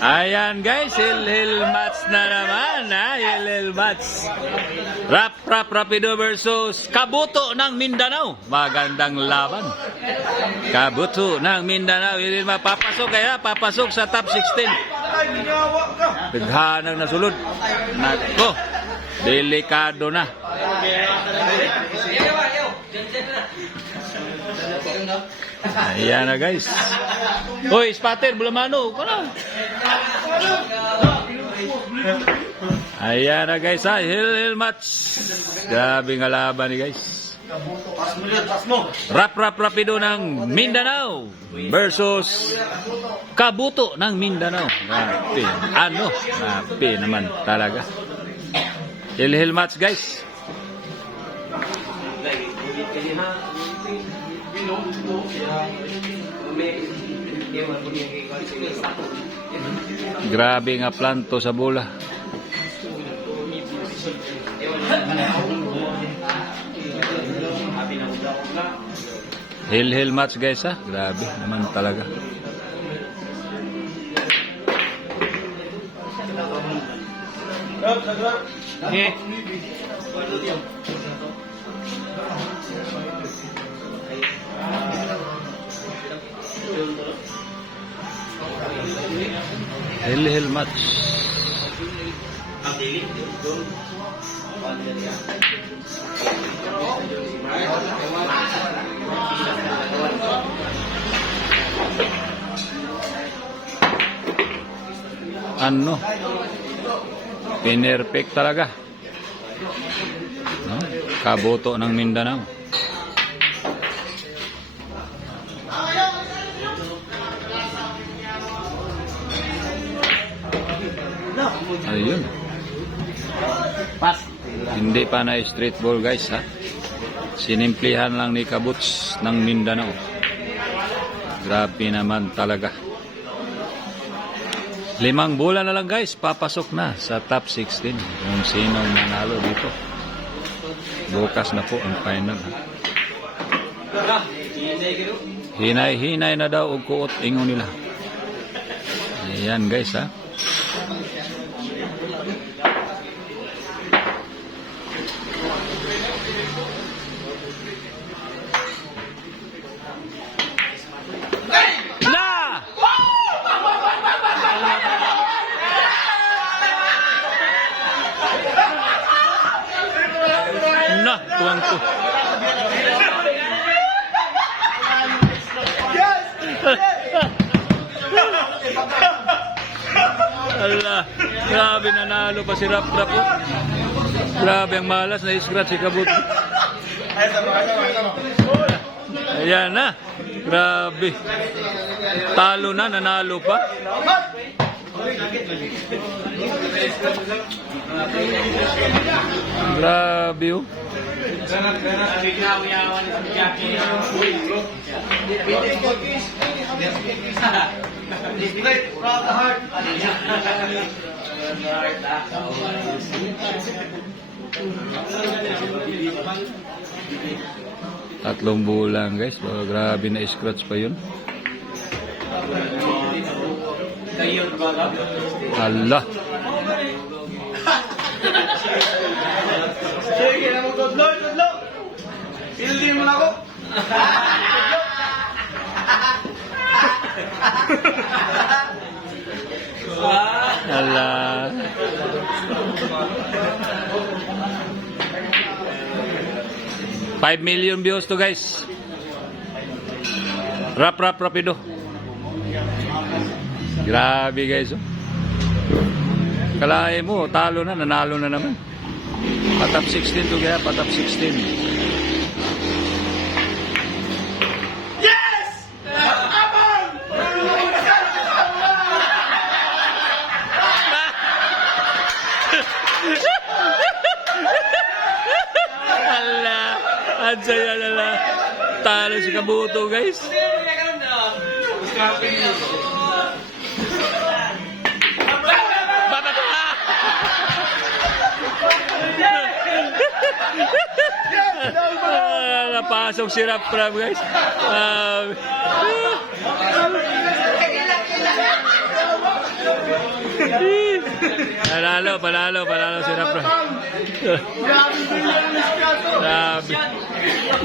Ayan guys, Hil-Hil match na naman, ha? Hil-Hil match. Rap Rapido versus Kabuto ng Mindanao. Magandang laban. Kabuto ng Mindanao. Hil-Hil mapapasok kaya, papasok sa top 16. Bighanang nasulod. Nako, delikado na. Ayan na guys. Hoy, spatter, bulamano. Ayan na guys, ha. Hil-Hil match. Grabe nga laban ni guys. Rap Rapido ng Mindanao versus Kabuto ng Mindanao. Grabe. Grabe naman talaga. Hil-Hil match guys. Grabe nga planto sa bola. Hil-Hil match guys, ha. Grabe naman talaga. Hil-Hil match. Pinerfect talaga. Kabuto ng Mindanao. Ayun. Hindi pa na street ball guys, ha. Sinimplihan lang ni Kabuts ng Mindanao. Grabe naman talaga. 5 bola na lang guys, papasok na sa top 16. Kung sino manalo dito. Bukas na po ang final, ha. Hinay-hinay na daw og kuot ingon nila. Ayan guys, ha. Tuwang-tu. Allah, grabe nanalo pa si Rap. Grabe ang malas na scratch si Kabuto. Ayan na. Grabe. Talo na, nanalo pa. Grabe, oh. Tatlong bulan guys. Oh, grabe na scratch pa yun. Allah. Sige na mo tudlo. Pildi mo na ako. Allah. $5 million views to guys. Rap Rapido. Grabe guys, oh. Kalahin mo, talo na, nanalo na naman. Patap 16 to kaya, patap 16. Yes! Abang! Allah, ansaya na lang. Talo si Kabuto guys. Napasok si Rap guys. Panalo si Rap Rap. Grabe, William Escato. Grabe.